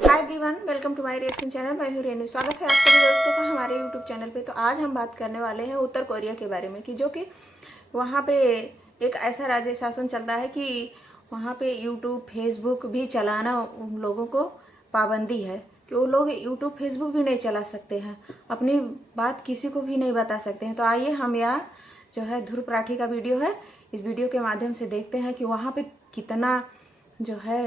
Hi everyone, welcome to my reaction channel. मैं हूं रेनू। स्वागत है आप सभी दोस्तों का हमारे यूट्यूब चैनल पे। तो आज हम बात करने वाले हैं उत्तर कोरिया के बारे में कि जो कि वहाँ पे एक ऐसा राज्य शासन चल रहा है कि वहाँ पे यूट्यूब फेसबुक भी चलाना उन लोगों को पाबंदी है कि वो लोग यूट्यूब फेसबुक भी नहीं चला सकते हैं, अपनी बात किसी को भी नहीं बता सकते हैं। तो आइए हम यहाँ जो है ध्रुव राठी का वीडियो है, इस वीडियो के माध्यम से देखते हैं कि वहाँ पे कितना जो है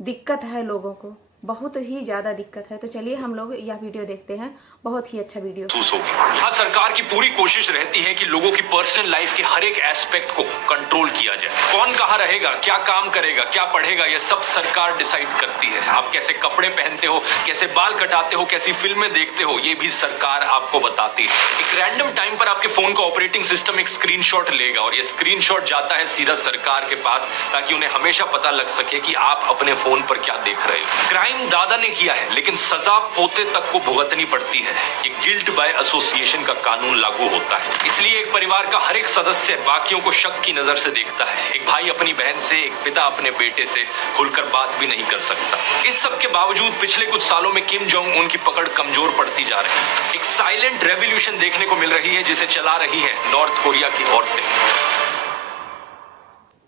दिक्कत है लोगों को, बहुत ही ज्यादा दिक्कत है। तो चलिए हम लोग यह वीडियो देखते हैं, बहुत ही अच्छा वीडियो। यहाँ सरकार की पूरी कोशिश रहती है कि लोगों की पर्सनल लाइफ के हर एक एस्पेक्ट को कंट्रोल किया जाए। कौन कहाँ रहेगा, क्या काम करेगा, क्या पढ़ेगा, ये सब सरकार डिसाइड करती है। आप कैसे कपड़े पहनते हो, कैसे बाल कटाते हो, कैसी फिल्में देखते हो, ये भी सरकार आपको बताती है। एक रैंडम टाइम पर आपके फोन का ऑपरेटिंग सिस्टम एक स्क्रीनशॉट लेगा और ये स्क्रीनशॉट जाता है सीधा सरकार के पास, ताकि उन्हें हमेशा पता लग सके कि आप अपने फोन पर क्या देख रहे हो। क्राइम दादा ने किया है, लेकिन सजा पोते तक को भुगतनी पड़ती है। ये गिल्ट बाय एसोसिएशन का कानून लागू होता है। इसलिए एक परिवार का हर एक सदस्य बाकियों को शक की नजर से देखता है। एक भाई अपनी बहन से, एक पिता अपने बेटे से खुलकर बात भी नहीं कर सकता। इस सब के बावजूद पिछले कुछ सालों में किम जोंग उन की पकड़ कमजोर पड़ती जा रही है। एक साइलेंट रेवोल्यूशन देखने को मिल रही है जिसे चला रही है नॉर्थ कोरिया की औरतें।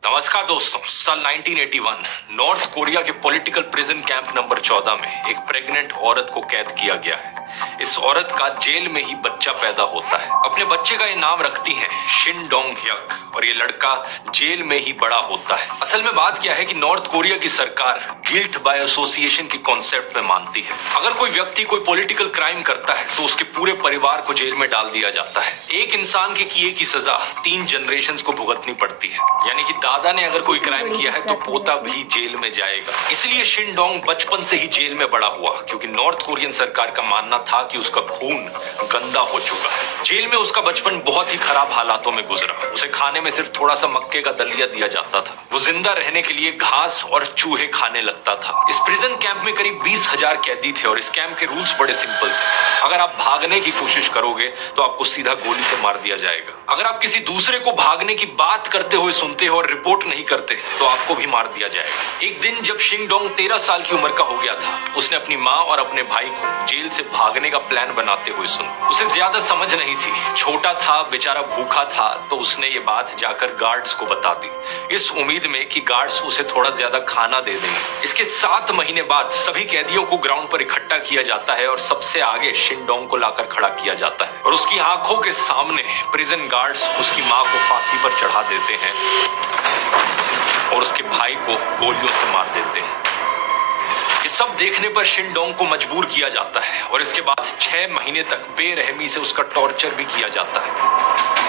नमस्कार दोस्तों, साल 1981 नॉर्थ कोरिया के पॉलिटिकल प्रिजन कैंप नंबर 14 में एक प्रेग्नेंट औरत को कैद किया गया है। इस औरत का जेल में ही बच्चा पैदा होता है। अपने बच्चे का ये नाम रखती हैं शिन डोंग ह्यक, और ये लड़का जेल में ही बड़ा होता है। असल में बात क्या है कि नॉर्थ कोरिया की सरकार गिल्ट बाय एसोसिएशन की कॉन्सेप्ट में मानती है। अगर कोई व्यक्ति कोई पॉलिटिकल क्राइम करता है तो उसके पूरे परिवार को जेल में डाल दिया जाता है। एक इंसान के किए की सजा 3 जनरेशंस को भुगतनी पड़ती है। यानी कि दादा ने अगर कोई क्राइम किया है तो पोता भी जेल में जाएगा। इसलिए शिन डोंग बचपन से ही जेल में बड़ा हुआ, क्योंकि नॉर्थ कोरियन सरकार का मानना था कि उसका खून गंदा हो चुका है। जेल में उसका बचपन बहुत ही खराब हालातों में गुजरा। उसे खाने में सिर्फ थोड़ा सा मक्के का दलिया दिया जाता था। वो जिंदा रहने के लिए घास और चूहे खाने लगता था। इस प्रिजन कैंप में करीब 20,000 कैदी थे और इस कैंप के रूल्स बड़े सिंपल थे। अगर आप भागने की कोशिश करोगे तो आपको सीधा गोली से मार दिया जाएगा। अगर आप किसी दूसरे को भागने की बात करते हुए सुनते हो और रिपोर्ट नहीं करते तो आपको भी मार दिया जाएगा। एक दिन जब शिंगडोंग 13 साल की उम्र का हो गया था, उसने अपनी माँ और अपने भाई को जेल से भागने का प्लान बनाते हुए सुना। उसे ज्यादा समझ नहीं थी, छोटा था, बेचारा भूखा था, तो उसने ये बात जाकर गार्ड्स को बता दी, इस उम्मीद में कि गार्ड्स उसे थोड़ा ज्यादा खाना दे देंगे। इसके 7 महीने बाद सभी कैदियों को ग्राउंड पर इकट्ठा किया जाता है और सबसे आगे शिंगडोंग को लाकर खड़ा किया जाता है और उसकी आंखों के सामने प्रिजन गार्ड्स उसकी माँ को फांसी पर चढ़ा देते हैं और उसके भाई को गोलियों से मार देते हैं। ये सब देखने पर शिंडोंग को मजबूर किया जाता है और इसके बाद 6 महीने तक बेरहमी से उसका टॉर्चर भी किया जाता है।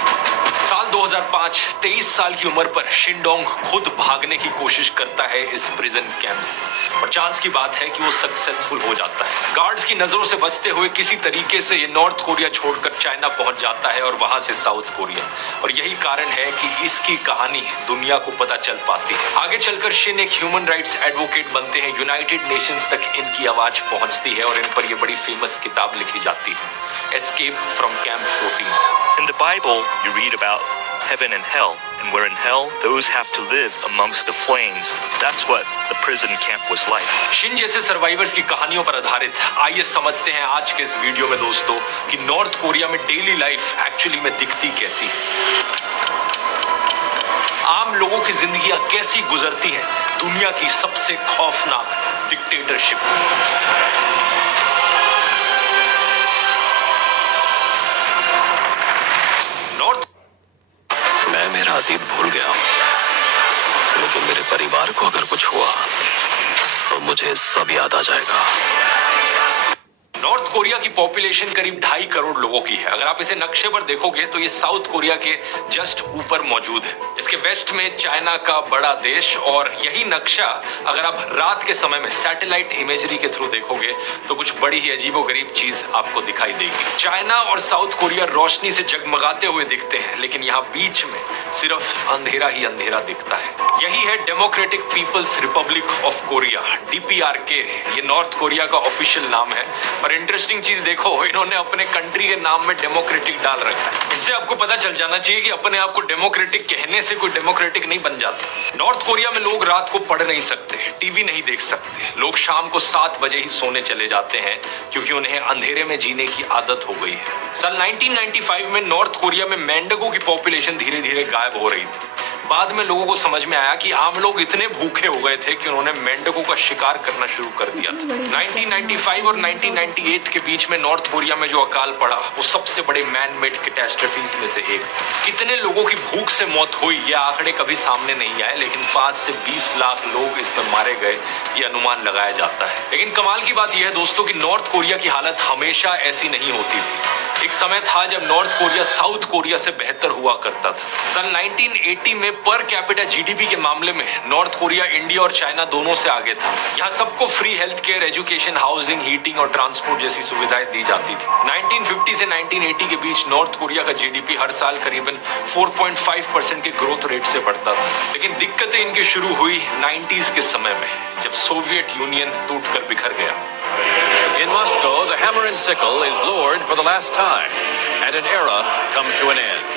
साल 2005 23 साल की उम्र पर शिंडोंग खुद भागने की कोशिश करता है इस प्रिजन कैंप से और चांस की बात है कि वो सक्सेसफुल हो जाता है। गार्ड्स की नजरों से बचते हुए किसी तरीके से ये नॉर्थ कोरिया छोड़कर चाइना पहुंच जाता है और वहां से साउथ कोरिया, और यही कारण है कि इसकी कहानी दुनिया को पता चल पाती है। आगे चलकर शिन एक ह्यूमन राइट्स एडवोकेट बनते हैं। यूनाइटेड नेशंस तक इनकी आवाज पहुंचती है और इन पर ये बड़ी फेमस किताब लिखी जाती है, escape from camp 14। In the Bible, you read about heaven and hell, and where in hell, those have to live amongst the flames. That's what the prison camp was like. Shin जैसे survivors की कहानियों पर आधारित आइए समझते हैं आज के इस वीडियो में दोस्तों कि नॉर्थ कोरिया में डेली लाइफ एक्चुअली में दिखती कैसी है। आम लोगों की जिंदगियां कैसी गुजरती हैं दुनिया की सबसे खौफनाक डिक्टेटरशिप। मैं मेरा अतीत भूल गया हूँ, लेकिन मेरे परिवार को अगर कुछ हुआ तो मुझे सब याद आ जाएगा। नॉर्थ कोरिया की पॉपुलेशन करीब 2.5 करोड़ लोगों की है। अगर आप इसे नक्शे पर देखोगे तो ये साउथ कोरिया के जस्ट ऊपर मौजूद है। इसके वेस्ट में चाइना का बड़ा देश, और यही नक्शा अगर आप रात के समय में सैटेलाइट इमेजरी के थ्रू देखोगे तो कुछ बड़ी ही अजीबोगरीब चीज आपको दिखाई देगी। चाइना और साउथ कोरिया रोशनी से जगमगाते हुए दिखते हैं, लेकिन यहाँ बीच में सिर्फ अंधेरा ही अंधेरा दिखता है। यही है Democratic People's Republic of Korea, DPRK। ये नॉर्थ कोरिया का ऑफिशियल नाम है, पर और इंटरेस्टिंग चीज देखो, इन्होंने अपने कंट्री के नाम में डेमोक्रेटिक डाल रखा है। इससे आपको पता चल जाना चाहिए कि अपने आप को डेमोक्रेटिक कहने से कोई डेमोक्रेटिक नहीं बन जाता। नॉर्थ कोरिया में लोग रात को पढ़ नहीं सकते, टीवी नहीं देख सकते, लोग शाम को 7 बजे ही सोने चले जाते हैं क्योंकि उन्हें अंधेरे में जीने की आदत हो गई है। साल 1995 में नॉर्थ कोरिया में मेंढकों की पॉपुलेशन धीरे धीरे गायब हो रही थी। बाद में लोगों को समझ में आया कि आम लोग इतने भूखे हो गए थे कि उन्होंने मेंढकों का शिकार करना शुरू कर दिया था। 1995 और 1998 के बीच में नॉर्थ कोरिया में जो अकाल पड़ा वो सबसे बड़े मैन मेड कैटास्ट्रोफीज में से एक था। कितने लोगों की भूख से मौत हुई ये आंकड़े कभी सामने नहीं आए, लेकिन 5 से 20 लाख लोग इसमें मारे गए ये अनुमान लगाया जाता है। लेकिन कमाल की बात यह है दोस्तों कि नॉर्थ कोरिया की हालत हमेशा ऐसी नहीं होती थी। एक समय था जब नॉर्थ कोरिया साउथ कोरिया से बेहतर हुआ करता था। सन 1980 में पर कैपिटा जीडीपी के मामले में नॉर्थ कोरिया इंडिया और चाइना दोनों से आगे था। यहाँ सबको free health care, education, housing, heating और ट्रांसपोर्ट जैसी सुविधाएं दी जाती थी। 1950 से 1980 के बीच नॉर्थ कोरिया का जीडीपी हर साल करीबन 4.5% के ग्रोथ रेट से बढ़ता था। लेकिन दिक्कतें इनकी शुरू हुई 90s के समय में, जब सोवियत यूनियन टूटकर बिखर गया। In Moscow, the hammer and sickle is lowered for the last time, and an era comes to an end.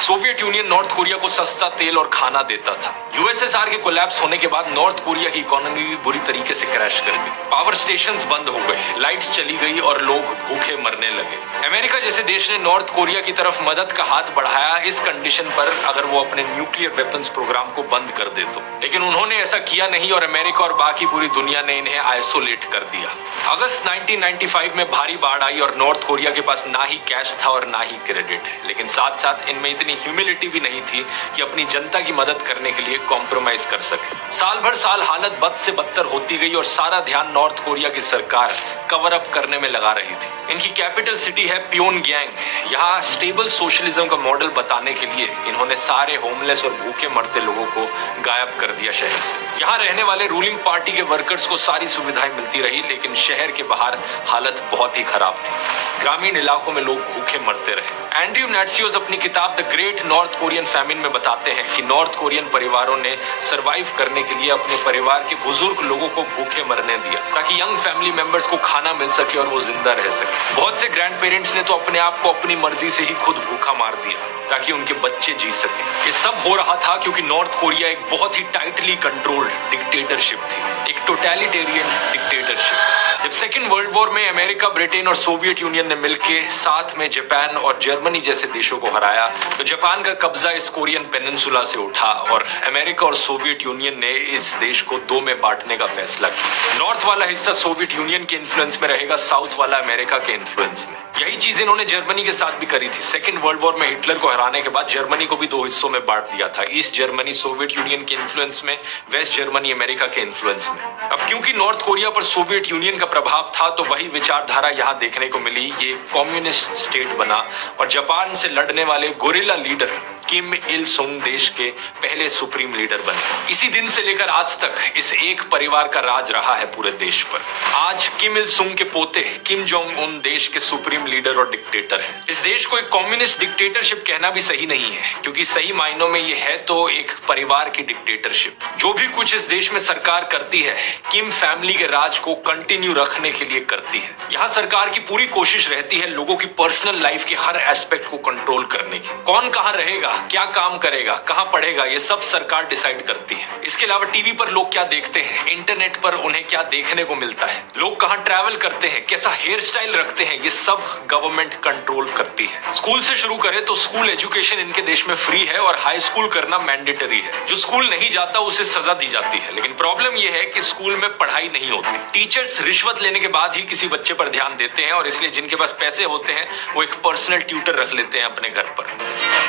Soviet union north Korea को सस्ता तेल और खाना देता था। यूएसएसआर के कोलैप्स होने के बाद नॉर्थ कोरिया की इकोनॉमी भी बुरी तरीके से क्रैश कर गई। पावर स्टेशंस बंद हो गए, लाइट्स चली गई और लोग भूखे मरने लगे। अमेरिका जैसे देश ने नॉर्थ कोरिया की तरफ मदद का हाथ बढ़ाया इस कंडीशन पर अगर वो अपने न्यूक्लियर वेपन्स प्रोग्राम को बंद कर दे तो। लेकिन उन्होंने ऐसा किया नहीं और अमेरिका और बाकी पूरी दुनिया ने इन्हें आइसोलेट कर दिया। अगस्त 1995 में भारी बाढ़ आई और नॉर्थ कोरिया के पास ना ही कैश था और ना ही क्रेडिट, लेकिन साथ साथ इनमें इतनी ह्यूमिलिटी भी नहीं थी कि अपनी जनता की मदद करने के लिए कॉम्प्रोमाइज कर सके। साल भर साल हालत बद से बदतर होती गई और सारा ध्यान नॉर्थ कोरिया की सरकार कवर अप करने में लगा रही थी। इनकी कैपिटल सिटी है प्योंगयांग। यहाँ स्टेबल सोशलिज्म का मॉडल बताने के लिए इन्होंने सारे होमलेस और भूखे मरते लोगों को गायब कर दिया शहर से। यहाँ रहने वाले रूलिंग पार्टी के वर्कर्स को सारी सुविधाएं मिलती रही, लेकिन शहर के बाहर हालत बहुत ही खराब थी। ग्रामीण इलाकों में लोग भूखे मरते रहे। एंड्रयू नाट्सियोस अपनी किताब the great north Korean famine में बताते हैं कि नॉर्थ कोरियन परिवारों ने सरवाइव करने के लिए अपने परिवार के बुजुर्ग लोगों को भूखे मरने दिया ताकि यंग फैमिली मेंबर्स को खाना मिल सके और वो जिंदा रह सके। बहुत से ग्रैंड पेरेंट्स ने तो अपने आप को अपनी मर्जी से ही खुद भूखा मार दिया ताकि उनके बच्चे जी सके। ये सब हो रहा था क्योंकि नॉर्थ कोरिया एक बहुत ही टाइटली कंट्रोल्ड डिक्टेटरशिप थी, एक टोटलिटेरियन डिक्टेटरशिप। जब सेकेंड वर्ल्ड वॉर में अमेरिका, ब्रिटेन और सोवियत यूनियन ने मिलकर साथ में जापान और जर्मनी जैसे देशों को हराया तो जापान का कब्जा इस कोरियन पेनिनसुला से उठा और अमेरिका और सोवियत यूनियन ने इस देश को 2 में बांटने का फैसला किया। नॉर्थ वाला हिस्सा सोवियत यूनियन के इन्फ्लुएंस में रहेगा, साउथ वाला अमेरिका के इन्फ्लुएंस में। यही चीज इन्होंने जर्मनी के साथ भी करी थी। सेकेंड वर्ल्ड वॉर में हिटलर को हराने के बाद जर्मनी को भी 2 हिस्सों में बांट दिया था, ईस्ट जर्मनी सोवियत यूनियन के इन्फ्लुएंस में, वेस्ट जर्मनी अमेरिका के इन्फ्लुएंस में। अब क्योंकि नॉर्थ कोरिया पर सोवियत यूनियन का प्रभाव था तो वही विचारधारा यहाँ देखने को मिली। ये कम्युनिस्ट स्टेट बना और जापान से लड़ने वाले गोरिल्ला लीडर किम इल सुंग देश के पहले सुप्रीम लीडर बने। इसी दिन से लेकर आज तक इस एक परिवार का राज रहा है पूरे देश पर। आज किम इल सुंग के पोते किम जोंग उन देश के सुप्रीम लीडर और डिक्टेटर हैं। इस देश को एक कम्युनिस्ट डिक्टेटरशिप कहना भी सही नहीं है क्योंकि सही मायनों में ये है तो एक परिवार की डिक्टेटरशिप। जो भी कुछ इस देश में सरकार करती है किम फैमिली के राज को कंटिन्यू रखने के लिए करती है। यहाँ सरकार की पूरी कोशिश रहती है लोगों की पर्सनल लाइफ के हर एस्पेक्ट को कंट्रोल करने की। कौन कहाँ रहेगा, क्या काम करेगा, कहाँ पढ़ेगा, ये सब सरकार डिसाइड करती है। इसके अलावा टीवी पर लोग क्या देखते हैं, इंटरनेट पर उन्हें क्या देखने को मिलता है, लोग कहाँ ट्रैवल करते हैं, कैसा हेयर स्टाइल रखते हैं, ये सब गवर्नमेंट कंट्रोल करती है। स्कूल से शुरू करें तो स्कूल एजुकेशन इनके देश में फ्री है और हाई स्कूल करना मैंडेटरी है। जो स्कूल नहीं जाता उसे सजा दी जाती है। लेकिन प्रॉब्लम यह है कि स्कूल में पढ़ाई नहीं होती। टीचर्स रिश्वत लेने के बाद ही किसी बच्चे पर ध्यान देते हैं और इसलिए जिनके पास पैसे होते हैं वो एक पर्सनल ट्यूटर रख लेते हैं अपने घर पर।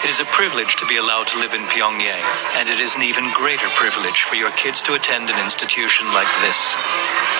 It is a privilege to be allowed to live in Pyongyang, and it is an even greater privilege for your kids to attend an institution like this.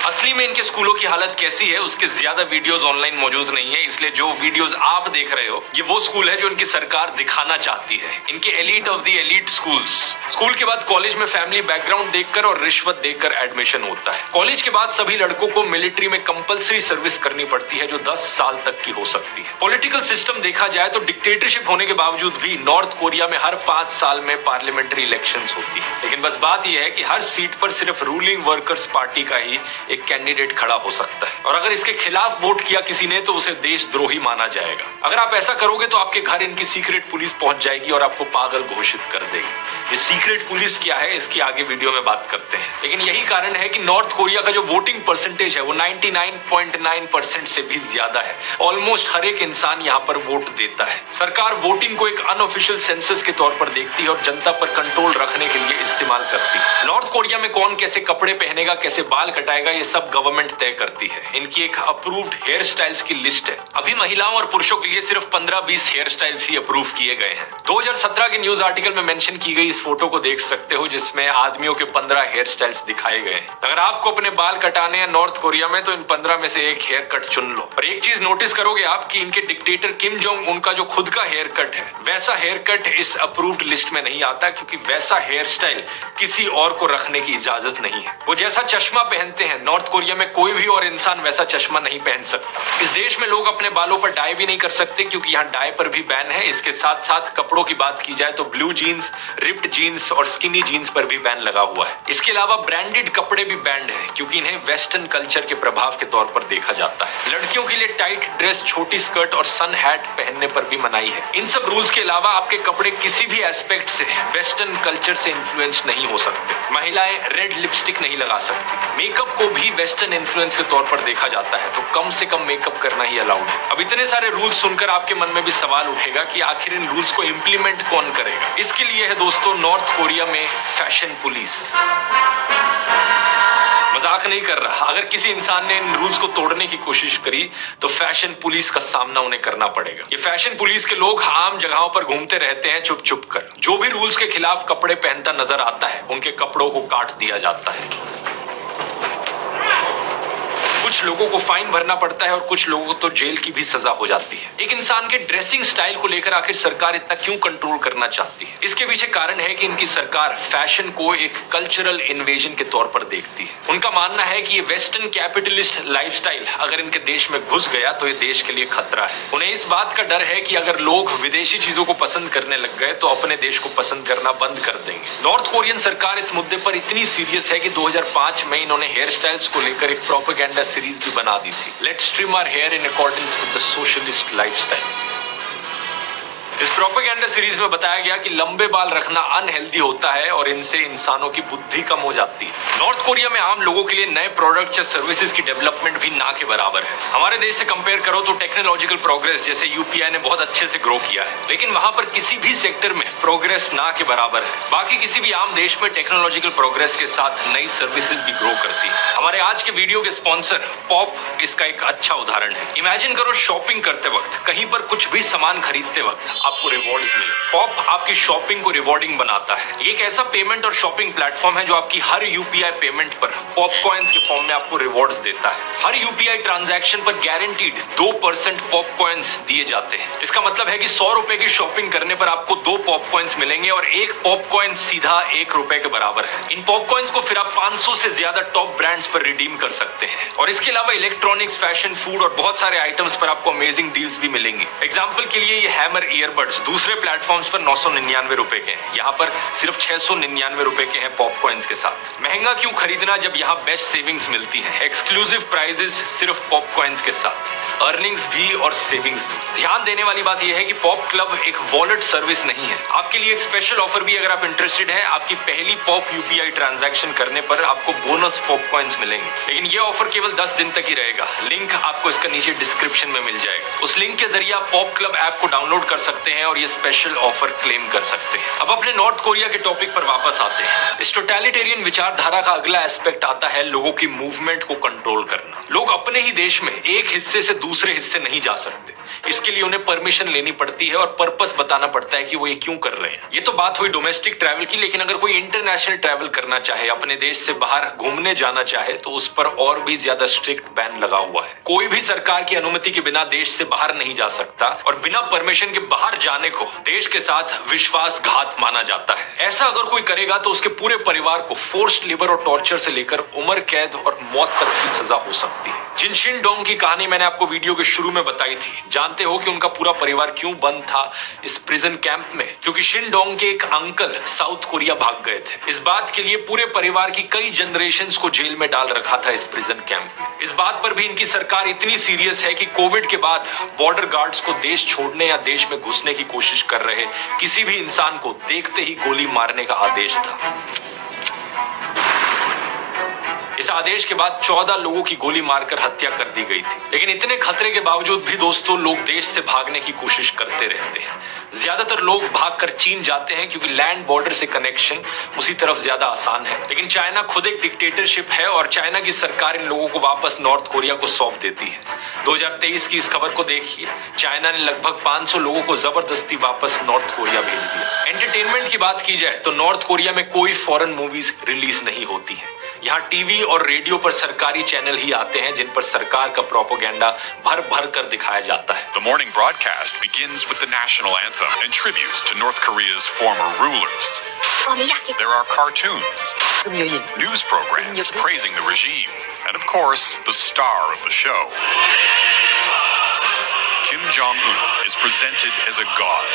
असली में इनके स्कूलों की हालत कैसी है उसके ज्यादा वीडियोस ऑनलाइन मौजूद नहीं है, इसलिए जो वीडियोस आप देख रहे हो ये वो स्कूल है जो इनकी सरकार दिखाना चाहती है। इनके elite of the elite schools. School के बाद कॉलेज में फैमिली बैकग्राउंड देखकर और रिश्वत देकर एडमिशन होता है। कॉलेज के बाद सभी लड़कों को मिलिट्री में कंपलसरी सर्विस करनी पड़ती है जो 10 साल तक की हो सकती है। पॉलिटिकल सिस्टम देखा जाए तो डिक्टेटरशिप होने के बावजूद भी नॉर्थ कोरिया में हर 5 साल में पार्लियामेंट्री इलेक्शंस होती है। लेकिन बस बात यह है कि हर सीट पर सिर्फ रूलिंग वर्कर्स पार्टी का ही एक कैंडिडेट खड़ा हो सकता है, और अगर इसके खिलाफ वोट किया किसी ने तो उसे देशद्रोही माना जाएगा। अगर आप ऐसा करोगे तो आपके घर इनकी सीक्रेट पुलिस पहुंच जाएगी और आपको पागल घोषित कर देगी। ये सीक्रेट पुलिस क्या है इसकी आगे वीडियो में बात करते हैं। लेकिन यही कारण है कि नॉर्थ कोरिया का जो वोटिंग परसेंटेज है वो 99.9% से भी ज्यादा है। ऑलमोस्ट हर एक इंसान यहाँ पर वोट देता है। सरकार वोटिंग को एक अनऑफिशियल सेंसस के तौर पर देखती है और जनता पर कंट्रोल रखने के लिए इस्तेमाल करती है। नॉर्थ कोरिया में कौन कैसे कपड़े पहनेगा, कैसे बाल कटाएगा, ये सब गवर्नमेंट तय करती है। इनकी एक अप्रूव्ड हेयर स्टाइल्स की लिस्ट है। अभी महिलाओं और पुरुषों के लिए सिर्फ 15-20 हेयर स्टाइल्स ही अप्रूव किए गए हैं। 2017 के न्यूज आर्टिकल में मेंशन की गई इस फोटो को देख सकते हो जिसमें आदमियों के 15 हेयर स्टाइल्स दिखाए गए हैं। अगर आपको अपने बाल कटाने हैं नॉर्थ कोरिया में तो इन 15 में से एक हेयर कट चुन लो। और एक चीज नोटिस करोगे आप कि इनके डिक्टेटर किम जोंग उनका जो खुद का हेयर कट है वैसा हेयर कट इस अप्रूव्ड लिस्ट में नहीं आता, क्योंकि वैसा हेयर स्टाइल किसी और को रखने की इजाजत नहीं है। वो जैसा चश्मा पहनते हैं नॉर्थ कोरिया में कोई भी और इंसान वैसा चश्मा नहीं पहन सकता। इस देश में लोग अपने बालों पर डाई भी नहीं कर सकते क्योंकि यहाँ डाई पर भी बैन है। इसके साथ साथ कपड़ों की बात की जाए तो ब्लू जीन्स, रिप्ड जीन्स और स्किनी जीन्स पर भी बैन लगा हुआ है। इसके अलावा ब्रांडेड कपड़े भी बैंड है क्योंकि इन्हें वेस्टर्न कल्चर के प्रभाव के तौर पर देखा जाता है। लड़कियों के लिए टाइट ड्रेस, छोटी स्कर्ट और सन हैट पहनने पर भी मनाही है। इन सब रूल्स के अलावा आपके कपड़े किसी भी एस्पेक्ट से वेस्टर्न कल्चर से इन्फ्लुएंस नहीं हो सकते। महिलाएं रेड लिपस्टिक नहीं लगा सकती। मेकअप को भी वेस्टर्न इन्फ्लुएंस के तौर पर देखा जाता है तो कम से कम मेकअप करना ही अलाउड है। अब इतने सारे रूल्स सुनकर आपके मन में भी सवाल उठेगा कि आखिर इन रूल्स को इंप्लीमेंट कौन करेगा। इसके लिए है दोस्तों नॉर्थ कोरिया में फैशन पुलिस। मजाक नहीं कर रहा, अगर किसी इंसान ने इन रूल्स को तोड़ने की कोशिश करी तो फैशन पुलिस का सामना उन्हें करना पड़ेगा। ये फैशन पुलिस के लोग आम जगहों पर घूमते रहते हैं चुप चुप कर। जो भी रूल्स के खिलाफ कपड़े पहनता नजर आता है उनके कपड़ों को काट दिया जाता है। कुछ लोगों को फाइन भरना पड़ता है और कुछ लोगों को तो जेल की भी सजा हो जाती है। एक इंसान के ड्रेसिंग स्टाइल को लेकर आखिर सरकार इतना क्यों कंट्रोल करना चाहती है? इसके पीछे कारण है कि इनकी सरकार फैशन को एक कल्चरल इन्वेजन के तौर पर देखती है। उनका मानना है कि ये वेस्टर्न कैपिटलिस्ट लाइफस्टाइल अगर इनके देश में घुस गया तो ये देश के लिए खतरा है। उन्हें इस बात का डर है कि अगर लोग विदेशी चीजों को पसंद करने लग गए तो अपने देश को पसंद करना बंद कर देंगे। नॉर्थ कोरियन सरकार इस मुद्दे पर इतनी सीरियस है कि 2005 में इन्होंने हेयर स्टाइल्स को लेकर एक प्रोपेगेंडा सीरीज भी बना दी थी, let's trim our hair in accordance with the socialist lifestyle. इस प्रोपेगेंडा सीरीज में बताया गया कि लंबे बाल रखना अनहेल्दी होता है और इनसे इंसानों की बुद्धि कम हो जाती है। नॉर्थ कोरिया में आम लोगों के लिए नए प्रोडक्ट्स या सर्विसेज की डेवलपमेंट भी ना के बराबर है। हमारे देश से कंपेयर करो तो टेक्नोलॉजिकल प्रोग्रेस जैसे यूपीआई ने बहुत अच्छे से ग्रो किया है, लेकिन वहां पर किसी भी सेक्टर में प्रोग्रेस ना के बराबर है। बाकी किसी भी आम देश में टेक्नोलॉजिकल प्रोग्रेस के साथ नई सर्विसेज भी ग्रो करती है। हमारे आज के वीडियो के स्पॉन्सर पॉप इसका एक अच्छा उदाहरण है। इमेजिन करो शॉपिंग करते वक्त, कहीं पर कुछ भी सामान खरीदते वक्त आपको रिवॉर्ड मिले। पॉप आपकी शॉपिंग को रिवॉर्डिंग बनाता है। ये एक ऐसा पेमेंट और शॉपिंग प्लेटफॉर्म है जो आपकी हर यूपीआई पेमेंट पर पॉप कॉइन्स के फॉर्म में आपको रिवॉर्ड्स देता है। हर यूपीआई ट्रांजैक्शन पर गारंटीड 2% पॉप कॉइन्स दिए जाते हैं। इसका मतलब है कि 100 रुपए की शॉपिंग करने पर आपको 2 पॉप कॉइन्स मिलेंगे और एक पॉप कॉइन सीधा 1 रुपए के बराबर है। इन पॉप कॉइन्स को फिर आप 500 से ज्यादा टॉप ब्रांड्स पर रिडीम कर सकते हैं। और इसके अलावा इलेक्ट्रॉनिक्स, फैशन, फूड और बहुत सारे आइटम्स पर आपको अमेजिंग डील्स भी मिलेंगे। एग्जाम्पल के लिए ये हैमर ईयरबड्स दूसरे प्लेटफॉर्म्स पर 999 रुपए के हैं, यहाँ पर सिर्फ 699 रुपए के हैं पॉप कॉइन्स के साथ। महंगा क्यों खरीदना जब यहाँ बेस्ट सेविंग्स मिलती हैं। एक्सक्लूसिव प्राइजेस सिर्फ पॉप कॉइन्स के साथ, अर्निंग्स भी और सेविंग्स भी। ध्यान देने वाली बात यह है कि पॉप क्लब एक वॉलेट सर्विस नहीं है। आपके लिए एक स्पेशल ऑफर भी अगर आप इंटरेस्टेड हैं। आपकी पहली पॉप यूपीआई ट्रांजैक्शन करने पर आपको बोनस पॉप कॉइन्स मिलेंगे, लेकिन ये ऑफर केवल 10 दिन तक ही रहेगा। लिंक आपको इसका नीचे डिस्क्रिप्शन में मिल जाएगा। उस लिंक के जरिए आप पॉप क्लब ऐप को डाउनलोड कर सकते हैं और ये स्पेशल ऑफर क्लेम कर सकते हैं। अब अपने नॉर्थ कोरिया के टॉपिक पर वापस आते हैं। इस टोटलिटेरियन विचारधारा का अगला एस्पेक्ट आता है लोगों की मूवमेंट को कंट्रोल करना। लोग अपने ही देश में एक हिस्से से दूसरे हिस्से नहीं जा सकते। इसके लिए उन्हें परमिशन लेनी पड़ती है और पर्पस बताना पड़ता है कि वो ये क्यों कर रहे हैं। ये तो बात हुई डोमेस्टिक ट्रैवल की, लेकिन अगर कोई इंटरनेशनल ट्रैवल करना चाहे, अपने देश से बाहर घूमने जाना चाहे, तो उस पर और भी ज्यादा स्ट्रिक्ट बैन लगा हुआ है। कोई भी सरकार की अनुमति के बिना देश से बाहर नहीं जा सकता और बिना परमिशन के बाहर बाहर जाने को देश के साथ विश्वासघात माना जाता है। ऐसा अगर कोई करेगा तो उसके पूरे परिवार को फोर्स्ड लेबर और टॉर्चर से लेकर उम्र कैद और मौत तक की सजा हो सकती है। जिन शिन डोंग की कहानी मैंने आपको वीडियो के शुरू में बताई थी, जानते हो कि उनका पूरा परिवार क्यों बंद था इस प्रिजन कैंप में? क्योंकि शिन डोंग के एक अंकल साउथ कोरिया भाग गए थे। इस बात के लिए पूरे परिवार की कई जनरेशंस को जेल में डाल रखा था इस प्रिजन कैंप में। इस बात पर भी इनकी सरकार इतनी सीरियस है कि कोविड के बाद बॉर्डर गार्ड्स को देश छोड़ने या देश में घुसने की कोशिश कर रहे किसी भी इंसान को देखते ही गोली मारने का आदेश था। इस आदेश के बाद 14 लोगों की गोली मारकर हत्या कर दी गई थी। लेकिन इतने खतरे के बावजूद भी दोस्तों लोग देश से भागने की कोशिश करते रहते हैं। ज्यादातर लोग भागकर चीन जाते हैं क्योंकि लैंड बॉर्डर से कनेक्शन उसी तरफ ज्यादा आसान है। लेकिन चाइना खुद एक डिक्टेटरशिप है और चाइना की सरकार इन लोगों को वापस नॉर्थ कोरिया को सौंप देती है। 2023 की इस खबर को देखिए, चाइना ने लगभग 500 लोगों को जबरदस्ती वापस नॉर्थ कोरिया भेज दिया। एंटरटेनमेंट की बात की जाए तो नॉर्थ कोरिया में कोई फॉरेन मूवीज रिलीज नहीं होती है। यहाँ टीवी और रेडियो पर सरकारी चैनल ही आते हैं जिन पर सरकार का प्रोपेगेंडा भर भर कर दिखाया जाता है। The morning broadcast begins with the national anthem and tributes to North Korea's former rulers. There are cartoons, news programs praising the regime, and of course, the star of the show. Kim Jong-un is presented as a god,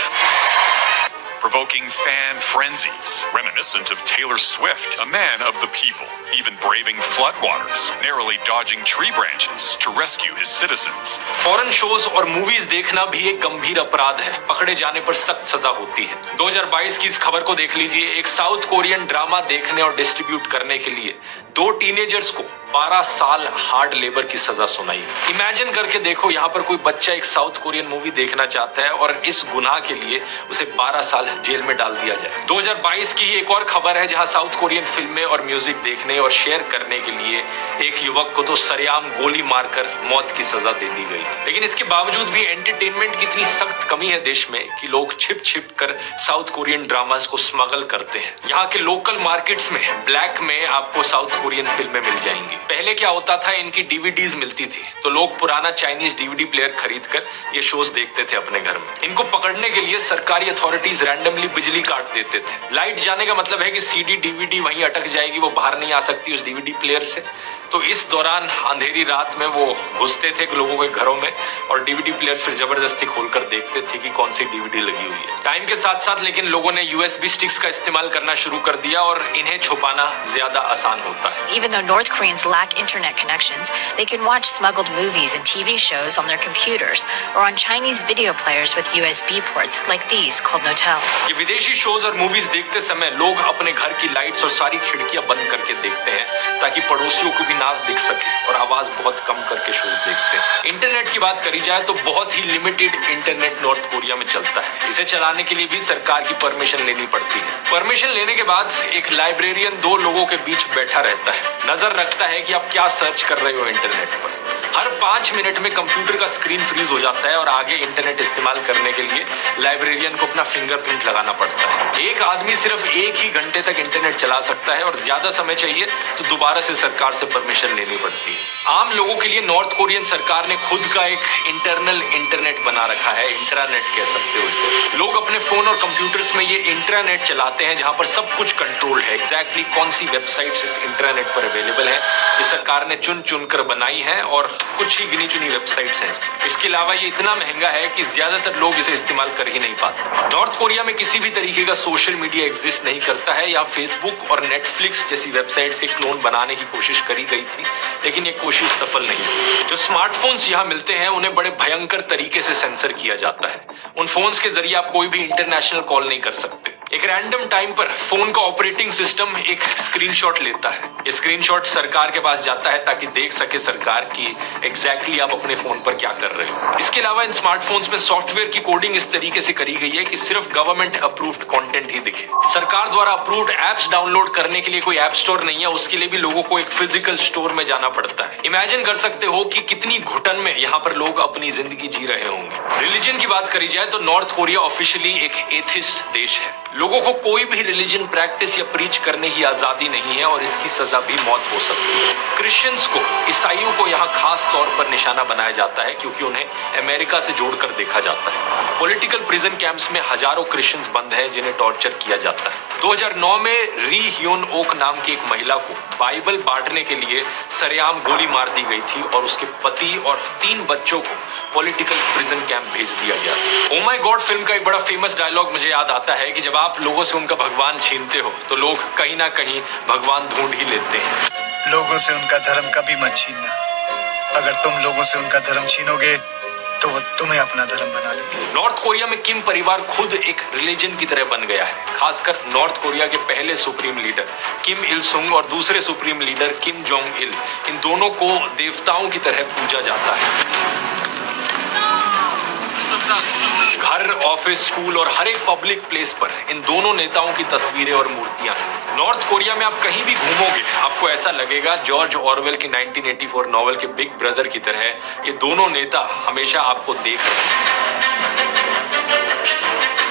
provoking fan frenzies, reminiscent of Taylor Swift, a man of the people, even braving floodwaters, narrowly dodging tree branches to rescue his citizens. Foreign shows और movies देखना भी एक गंभीर अपराध है। पकड़े जाने पर सख्त सजा होती है। 2022 की इस खबर को देख लीजिए। एक साउथ कोरियन ड्रामा देखने और डिस्ट्रीब्यूट करने के लिए 2 टीनेजर्स को 12 साल हार्ड लेबर की सजा सुनाई। इमेजिन करके देखो, यहाँ पर कोई बच्चा एक साउथ कोरियन मूवी देखना चाहता है और इस गुनाह के लिए उसे 12 साल जेल में डाल दिया जाए। 2022 की एक और खबर है जहां साउथ कोरियन फिल्में और म्यूजिक देखने और शेयर करने के लिए एक युवक को तो सरेआम गोली मारकर मौत की सजा दे दी गई थी। लेकिन इसके बावजूद भी एंटरटेनमेंट की इतनी सख्त कमी है देश में कि लोग छिप छिप कर साउथ कोरियन ड्रामास को स्मगल करते हैं। यहाँ के लोकल मार्केट्स में ब्लैक में आपको साउथ कोरियन फिल्में मिल जाएंगी। पहले क्या होता था, इनकी डीवीडीज मिलती थी तो लोग पुराना चाइनीज डीवीडी प्लेयर खरीद कर ये शोज देखते थे अपने घर में। इनको पकड़ने के लिए सरकारी अथॉरिटीज रैंडमली बिजली काट देते थे। लाइट जाने का मतलब है कि सीडी डीवीडी वहीं अटक जाएगी, वो बाहर नहीं आ सकती उस डीवीडी प्लेयर से। तो इस दौरान अंधेरी रात में वो घुसते थे लोगों के घरों में और डीवीडी प्लेयर फिर जबरदस्ती खोलकर देखते थे कि कौन सी डीवीडी लगी हुई है। टाइम के साथ साथ लेकिन लोगों ने यूएसबी स्टिक्स का इस्तेमाल करना शुरू कर दिया और इन्हें छुपाना ज्यादा आसान होता है। Even though North Koreans lack internet connections, they can watch smuggled movies and TV shows on their computers or on Chinese video players with USB ports like these called Notels. ये विदेशी शोज और movies देखते समय लोग अपने घर की lights और सारी खिड़कियां बंद करके देखते हैं ताकि पड़ोसियों को भी ना दिख सके और आवाज बहुत कम करके शोज देखते हैं। इंटरनेट की बात करी जाए तो बहुत ही लिमिटेड इंटरनेट नॉर्थ कोरिया में चलता है। इसे चलाने के लिए भी सरकार की परमिशन लेनी पड़ती है। परमिशन लेने के बाद एक लाइब्रेरियन 2 लोगों के बीच बैठा रहता है, नजर रखता है कि आप क्या सर्च कर रहे हो इंटरनेट पर। हर 5 मिनट में कंप्यूटर का स्क्रीन फ्रीज हो जाता है और आगे इंटरनेट इस्तेमाल करने के लिए लाइब्रेरियन को अपना फिंगरप्रिंट लगाना पड़ता है। एक आदमी सिर्फ 1 ही घंटे तक इंटरनेट चला सकता है और ज्यादा समय चाहिए तो दोबारा से सरकार से परमिशन लेनी पड़ती है। आम लोगों के लिए नॉर्थ कोरियन सरकार ने खुद का एक इंटरनल इंटरनेट बना रखा है, इंट्रानेट कह सकते हो इसे। लोग अपने फोन और कंप्यूटर्स में ये इंट्रानेट चलाते हैं जहां पर सब कुछ कंट्रोल्ड है। एग्जैक्टली कौन सी वेबसाइट्स इस इंटरनेट पर अवेलेबल है ये सरकार ने चुन चुन कर बनाई है और कुछ ही गिनी चुनी वेबसाइट्स हैं। इसके अलावा ये इतना महंगा है कि ज्यादातर लोग इसे इस्तेमाल कर ही नहीं पाते। नॉर्थ कोरिया में किसी भी तरीके का सोशल मीडिया एग्जिस्ट नहीं करता है। या फेसबुक और नेटफ्लिक्स जैसी वेबसाइट से क्लोन बनाने की कोशिश करी गई थी लेकिन ये कोशिश सफल नहीं हुई। जो स्मार्टफोन्स यहाँ मिलते हैं उन्हें बड़े भयंकर तरीके से सेंसर किया जाता है। उन फोन्स के जरिए आप कोई भी इंटरनेशनल कॉल नहीं कर सकते। एक रैंडम टाइम पर फोन का ऑपरेटिंग सिस्टम एक स्क्रीनशॉट लेता है। ये स्क्रीनशॉट सरकार के पास जाता है ताकि देख सके सरकार की एग्जैक्टली आप अपने फोन पर क्या कर रहे हो। इसके अलावा इन स्मार्टफोन्स में सॉफ्टवेयर की कोडिंग इस तरीके से करी गई है कि सिर्फ गवर्नमेंट अप्रूव्ड कंटेंट ही दिखे। सरकार द्वारा अप्रूव्ड एप्स डाउनलोड करने के लिए कोई ऐप स्टोर नहीं है, उसके लिए भी लोगों को एक फिजिकल स्टोर में जाना पड़ता है। इमेजिन कर सकते हो कि कितनी घुटन में यहाँ पर लोग अपनी जिंदगी जी रहे होंगे। रिलीजन की बात करी जाए तो नॉर्थ कोरिया ऑफिशियली एक एथिस्ट देश है। लोगों को कोई भी रिलीजन प्रैक्टिस या प्रीच करने की आजादी नहीं है और इसकी सजा भी मौत हो सकती है। क्रिश्चियंस को, ईसाइयों को यहाँ खास तौर पर निशाना बनाया जाता है क्योंकि उन्हें अमेरिका से जोड़कर देखा जाता है। पॉलिटिकल प्रिजन कैंप्स में हजारों क्रिश्चियंस बंद हैं जिन्हें टॉर्चर किया जाता है। 2009 में री ह्योन ओक नाम की एक महिला को बाइबल बांटने के लिए सरेआम गोली मार दी गई थी और उसके पति और 3 बच्चों को पॉलिटिकल प्रिजन कैंप भेज दिया गया। ओ माय गॉड फिल्म का एक बड़ा फेमस डायलॉग मुझे याद आता है कि जब आप लोगों से उनका भगवान छीनते हो तो लोग कहीं ना कहीं भगवान ढूंढ ही लेते हैं। लोगों से उनका धर्म कभी मत छीनना। अगर तुम लोगों से उनका धर्म छीनोगे तो वो तुम्हें अपना धर्म बना लेंगे। नॉर्थ कोरिया में किम परिवार खुद एक रिलीजन की तरह बन गया है। खासकर नॉर्थ कोरिया के पहले सुप्रीम लीडर किम इल सुंग और दूसरे supreme leader Kim Jong Il, इन दोनों को देवताओं की तरह पूजा जाता है। घर, ऑफिस, स्कूल और हर एक पब्लिक प्लेस पर इन दोनों नेताओं की तस्वीरें और मूर्तियां हैं। नॉर्थ कोरिया में आप कहीं भी घूमोगे आपको ऐसा लगेगा जॉर्ज ऑरवेल की 1984 नॉवेल के बिग ब्रदर की तरह ये दोनों नेता हमेशा आपको देख रहे हैं।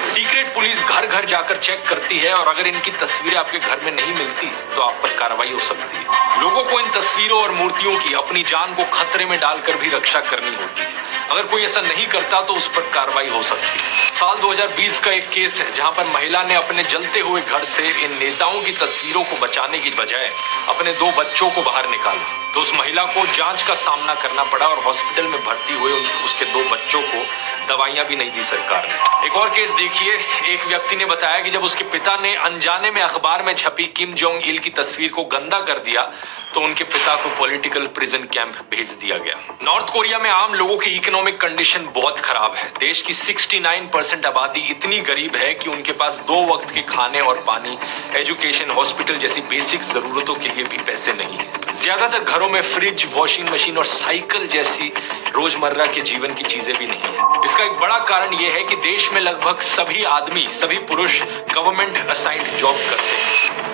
सीक्रेट पुलिस घर घर जाकर चेक करती है और अगर इनकी तस्वीरें आपके घर में नहीं मिलती तो आप पर कार्रवाई हो सकती है। लोगों को इन तस्वीरों और मूर्तियों की अपनी जान को खतरे में डालकर भी रक्षा करनी होती है। अगर कोई ऐसा नहीं करता तो उस पर कार्रवाई हो सकती है। साल 2020 का एक केस है जहां पर महिला ने अपने जलते हुए घर से इन नेताओं की तस्वीरों को बचाने की बजाय अपने 2 बच्चों को बाहर निकाला, तो उस महिला को जांच का सामना करना पड़ा और हॉस्पिटल में भर्ती हुए उसके 2 बच्चों को दवाइयां भी नहीं दी सरकार ने। एक और केस देखिए, एक व्यक्ति ने बताया कि जब उसके पिता ने अनजाने में अखबार में छपी किम जोंग इल की तस्वीर को गंदा कर दिया तो उनके पिता को पॉलिटिकल प्रिजन कैंप भेज दिया गया। नॉर्थ कोरिया में आम लोगों की इकोनॉमिक कंडीशन बहुत खराब है। देश की 69% आबादी इतनी गरीब है कि उनके पास 2 वक्त के खाने और पानी, एजुकेशन, हॉस्पिटल जैसी बेसिक जरूरतों के लिए भी पैसे नहीं है। ज्यादातर घरों में फ्रिज, वॉशिंग मशीन और साइकिल जैसी रोजमर्रा के जीवन की चीजें भी नहीं है। इसका एक बड़ा कारण यह है कि देश में लगभग सभी आदमी, सभी पुरुष गवर्नमेंट असाइंड जॉब करते हैं।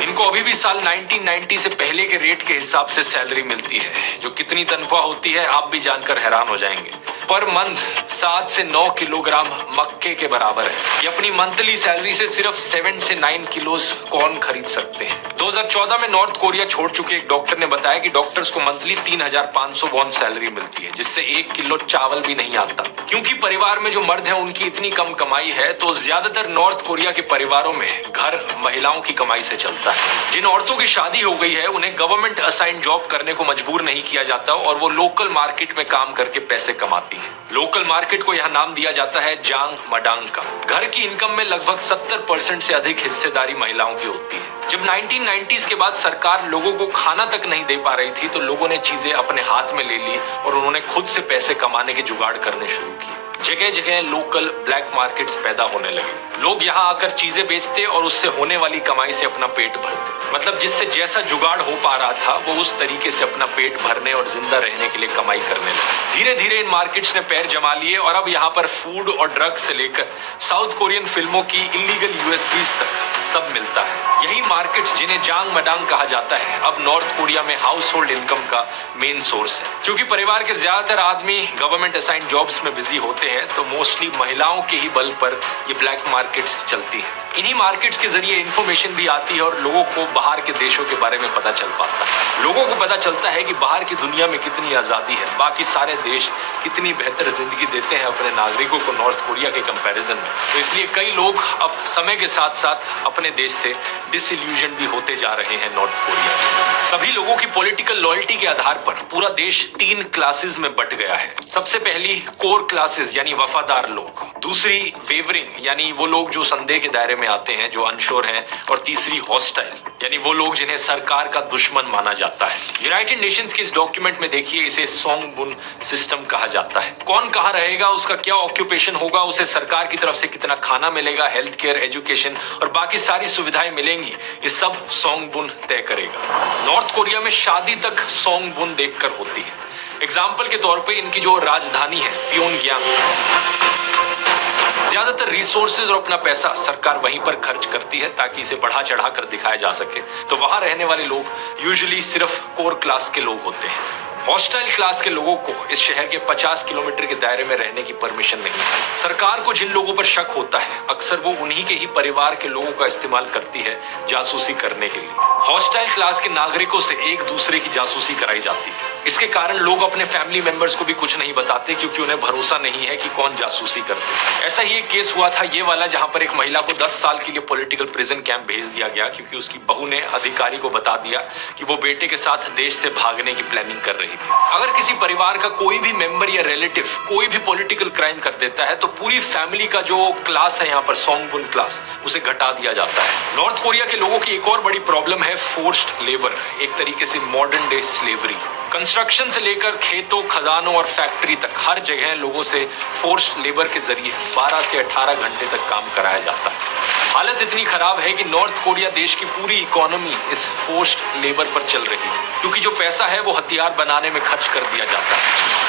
इनको अभी भी साल 1990 से पहले के रेट के हिसाब से सैलरी मिलती है, जो कितनी तनख्वाह होती है आप भी जानकर हैरान हो जाएंगे। पर मंथ 7 से 9 किलोग्राम मक्के के बराबर है। ये अपनी मंथली सैलरी से सिर्फ 7 से 9 किलोस कॉर्न खरीद सकते हैं। 2014 में नॉर्थ कोरिया छोड़ चुके एक डॉक्टर ने बताया कि डॉक्टर्स को मंथली 3500 वॉन सैलरी मिलती है, जिससे 1 किलो चावल भी नहीं आता। क्योंकि परिवार में जो मर्द है उनकी इतनी कम कमाई है तो ज्यादातर नॉर्थ कोरिया के परिवारों में घर महिलाओं की कमाई से चलता है। जिन औरतों की शादी हो गई है उन्हें गवर्नमेंट असाइन जॉब करने को मजबूर नहीं किया जाता और वो लोकल मार्केट में काम करके पैसे कमाती है। लोकल मार्केट को यहाँ नाम दिया जाता है जांग मडांग का। घर की इनकम में लगभग 70% से अधिक हिस्सेदारी महिलाओं की होती है। जब 1990s के बाद सरकार लोगों को खाना तक नहीं दे पा रही थी तो लोगों ने चीजें अपने हाथ में ले ली और उन्होंने खुद से पैसे कमाने के जुगाड़ करने शुरू किए। जगह जगह लोकल ब्लैक मार्केट्स पैदा होने लगे। लोग यहाँ आकर चीजें बेचते और उससे होने वाली कमाई से अपना पेट भरते। मतलब जिससे जैसा जुगाड़ हो पा रहा था वो उस तरीके से अपना पेट भरने और जिंदा रहने के लिए कमाई करने लगे। धीरे धीरे इन मार्केट्स ने पैर जमा लिए और अब यहाँ पर फूड और ड्रग्स से लेकर साउथ कोरियन फिल्मों की इलीगल यूएसबीज तक सब मिलता है। यही मार्केट्स जिन्हें जांग मडांग कहा जाता है अब नॉर्थ कोरिया में हाउस होल्ड इनकम का मेन सोर्स है। क्योंकि परिवार के ज्यादातर आदमी गवर्नमेंट असाइंड जॉब्स में बिजी होते हैं तो मोस्टली महिलाओं के ही बल पर ये ब्लैक मार्केट्स चलती है। इन्हीं मार्केट्स के जरिए इंफॉर्मेशन भी आती है और लोगों को बाहर के देशों के बारे में पता चल पाता है। लोगों को पता चलता है कि बाहर की दुनिया में कितनी आजादी है, बाकी सारे देश कितनी बेहतर जिंदगी देते हैं अपने नागरिकों को नॉर्थ कोरिया के कंपैरिजन में। तो इसलिए कई लोग अब समय के साथ साथ अपने देश से डिसइल्यूजन भी होते जा रहे हैं नॉर्थ कोरिया। सभी लोगों की पॉलिटिकल लॉयल्टी के आधार पर पूरा देश 3 क्लासेस में बट गया है। सबसे पहली कोर क्लासेस यानी वफादार लोग, दूसरी वेवरिंग यानी वो लोग जो संदेह के दायरे में आते हैं, जो अनश्योर हैं, और तीसरी हॉस्टाइल यानी वो लोग जिन्हें सरकार का दुश्मन माना जाता है। यूनाइटेड नेशंस के इस डॉक्यूमेंट में देखिए इसे सोंगबुन सिस्टम कहा जाता है। कौन कहाँ रहेगा, उसका क्या ऑक्यूपेशन होगा, उसे सरकार की तरफ से कितना खाना मिलेगा, हेल्थ केयर, एजुकेशन और बाकी सारी सुविधाएं मिलेंगी, ये सब सोंगबुन तय करेगा। नॉर्थ कोरिया में शादी तक सोंगबुन देखकर होती है। एग्जाम्पल के तौर पे इनकी जो राजधानी है प्योंगयांग, ज्यादातर रिसोर्सेज और अपना पैसा सरकार वहीं पर खर्च करती है ताकि इसे बढ़ा चढ़ा कर दिखाया जा सके। तो वहां रहने वाले लोग यूजुअली सिर्फ कोर क्लास के लोग होते हैं। हॉस्टाइल क्लास के लोगों को इस शहर के 50 किलोमीटर के दायरे में रहने की परमिशन नहीं है। सरकार को जिन लोगों पर शक होता है अक्सर वो उन्हीं के ही परिवार के लोगों का इस्तेमाल करती है जासूसी करने के लिए। हॉस्टाइल क्लास के नागरिकों से एक दूसरे की जासूसी कराई जाती है। इसके कारण लोग अपने फैमिली मेंबर्स को भी कुछ नहीं बताते क्योंकि उन्हें भरोसा नहीं है कि कौन जासूसी करते हैं। ऐसा ही एक केस हुआ था ये वाला, जहां पर एक महिला को 10 साल के लिए पॉलिटिकल प्रिजन कैंप भेज दिया गया क्योंकि उसकी बहू ने अधिकारी को बता दिया कि वो बेटे के साथ देश से भागने की प्लानिंग कर रही थी। अगर किसी परिवार का कोई भी मेंबर या रिलेटिव कोई भी पॉलिटिकल क्राइम कर देता है तो पूरी फैमिली का जो क्लास है यहाँ पर सोंगबुन क्लास, उसे घटा दिया जाता है। नॉर्थ कोरिया के लोगों की एक और बड़ी प्रॉब्लम है फोर्स्ड लेबर, एक तरीके से मॉडर्न डे स्लेवरी। कंस्ट्रक्शन से लेकर खेतों, खदानों और फैक्ट्री तक हर जगह लोगों से फोर्स्ड लेबर के जरिए 12 से 18 घंटे तक काम कराया जाता है। हालत इतनी खराब है कि नॉर्थ कोरिया देश की पूरी इकोनॉमी इस फोर्स्ड लेबर पर चल रही है, क्योंकि जो पैसा है वो हथियार बनाने में खर्च कर दिया जाता है।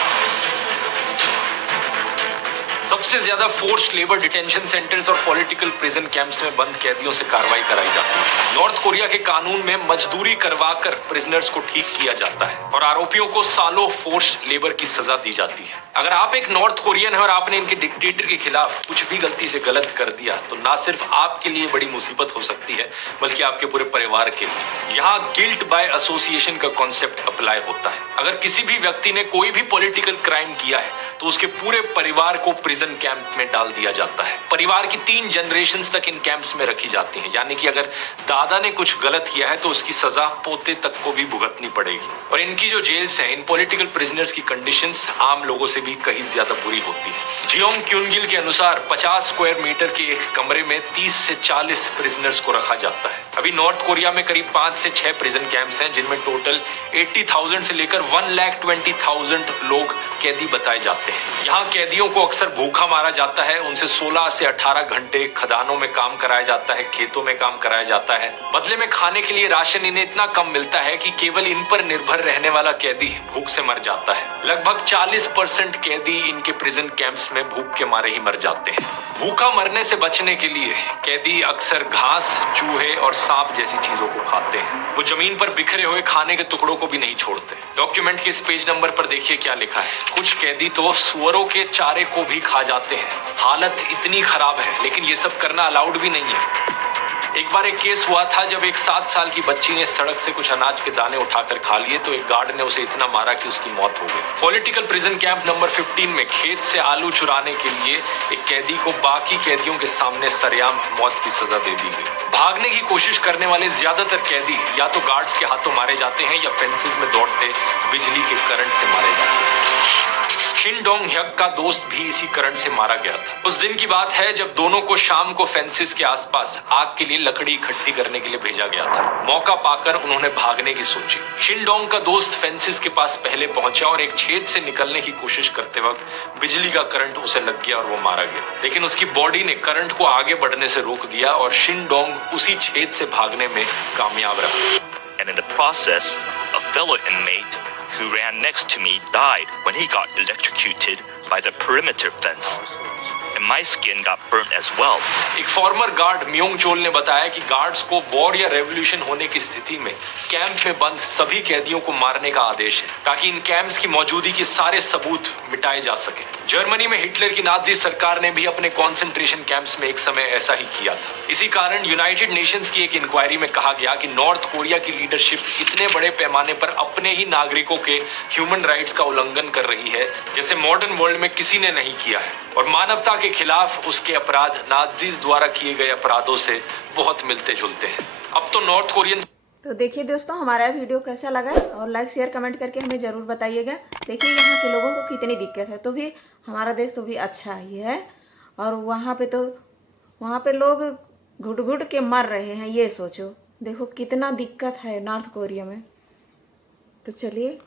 सबसे ज्यादा फोर्स्ड लेबर डिटेंशन सेंटर्स और पॉलिटिकल प्रिजन कैंप्स में बंद कैदियों से कार्रवाई कराई जाती है। नॉर्थ कोरिया के कानून में मजदूरी करवाकर प्रिजनर्स को ठीक किया जाता है और आरोपियों को सालों फोर्स्ड लेबर की सजा दी जाती है। अगर आप एक नॉर्थ कोरियन है और आपने इनके डिक्टेटर के खिलाफ कुछ भी गलती से गलत कर दिया तो ना सिर्फ आपके लिए बड़ी मुसीबत हो सकती है बल्कि आपके पूरे परिवार के लिए। यहाँ गिल्ट बाय एसोसिएशन का कॉन्सेप्ट अप्लाई होता है। अगर किसी भी व्यक्ति ने कोई भी पॉलिटिकल क्राइम किया है तो उसके पूरे परिवार को प्रिजन कैंप में डाल दिया जाता है। परिवार की 3 जनरेशंस तक इन कैंप्स में रखी जाती हैं, यानी कि अगर दादा ने कुछ गलत किया है तो उसकी सजा पोते तक को भी भुगतनी पड़ेगी। और इनकी जो जेल्स हैं, इन पॉलिटिकल प्रिजनर्स की कंडीशंस आम लोगों से भी कहीं ज्यादा बुरी होती है। जियोंग क्यूनगिल के अनुसार 50 स्क्वायर मीटर के एक कमरे में 30 से 40 प्रिजनर्स को रखा जाता है। अभी नॉर्थ कोरिया में करीब 5 से 6 प्रिजन कैंप्स हैं जिनमें टोटल 80,000 से लेकर 1,20,000 लोग कैदी बताए जाते हैं। यहाँ कैदियों को अक्सर भूखा मारा जाता है, उनसे 16 से 18 घंटे खदानों में काम कराया जाता है, खेतों में काम कराया जाता है। बदले में खाने के लिए राशन इन्हें इतना कम मिलता है कि केवल इन पर निर्भर रहने वाला कैदी भूख से मर जाता है। लगभग 40% कैदी इनके प्रिजन कैंप्स में भूख के मारे ही मर जाते हैं। भूखा मरने से बचने के लिए कैदी अक्सर घास, चूहे और सांप जैसी चीजों को खाते हैं। वो जमीन पर बिखरे हुए खाने के टुकड़ों को भी नहीं छोड़ते। डॉक्यूमेंट के इस पेज नंबर पर देखिए क्या लिखा है। कुछ कैदी तो सुअरों के चारे को भी खा जाते हैं। हालत इतनी खराब है, लेकिन ये सब करना अलाउड भी नहीं है। एक बार एक केस हुआ था जब एक 7 साल की बच्ची ने सड़क से कुछ अनाज के दाने उठाकर खा लिए तो एक गार्ड ने उसे इतना मारा कि उसकी मौत हो गई। पॉलिटिकल प्रिजन कैंप नंबर 15 में खेत से आलू चुराने के लिए एक कैदी को बाकी कैदियों के सामने सरेआम मौत की सजा दे दी गई। भागने की कोशिश करने वाले ज्यादातर कैदी या तो गार्ड्स के हाथों मारे जाते हैं या फेंसेस में दौड़ते बिजली के करंट से मारे जाते हैं। शिन डोंग ह्यक का दोस्त भी इसी करंट से मारा गया था। उस दिन की बात है जब दोनों को शाम को फेंसेस के आसपास आग के लिए लकड़ी इकट्ठी करने के लिए भेजा गया था। मौका पाकर उन्होंने भागने की सोची। शिन डोंग का दोस्त फेंसेस के पास पहले पहुंचा और एक छेद से निकलने की कोशिश करते वक्त बिजली का करंट उसे लग गया और वो मारा गया। लेकिन उसकी बॉडी ने करंट को आगे बढ़ने से रोक दिया और शिन डोंग उसी छेद से भागने में कामयाब रहा। And in the process, a fellow inmate who ran next to me died when he got electrocuted by the perimeter fence. And my skin got burnt as well. एक फॉर्मर गार्ड म्योंग चोल ने बताया कि guards को war या revolution होने की स्थिति में कैंप में बंद सभी कैदियों को मारने का आदेश है ताकि इन कैंप्स की मौजूदगी के सारे सबूत मिटाए जा सके। जर्मनी में हिटलर की नाजी सरकार ने भी अपने कॉन्सेंट्रेशन कैंप्स में एक समय ऐसा ही किया था। इसी कारण यूनाइटेड नेशंस की एक इंक्वायरी में कहा गया कि नॉर्थ कोरिया की लीडरशिप इतने बड़े पैमाने पर अपने ही नागरिकों के ह्यूमन राइट्स का उल्लंघन कर रही है जैसे मॉडर्न वर्ल्ड में किसी ने नहीं किया है और मानवता के खिलाफ उसके अपराध नाजीज द्वारा किए गए अपराधों से बहुत मिलते जुलते हैं। अब तो नॉर्थ कोरियन। तो देखिए दोस्तों, हमारा वीडियो कैसा लगा और लाइक शेयर कमेंट करके हमें ज़रूर बताइएगा। देखिए यहाँ के लोगों को कितनी दिक्कत है, तो भी हमारा देश तो भी अच्छा ही है और वहाँ पे लोग घुट घुट के मर रहे हैं। ये सोचो, देखो कितना दिक्कत है नॉर्थ कोरिया में। तो चलिए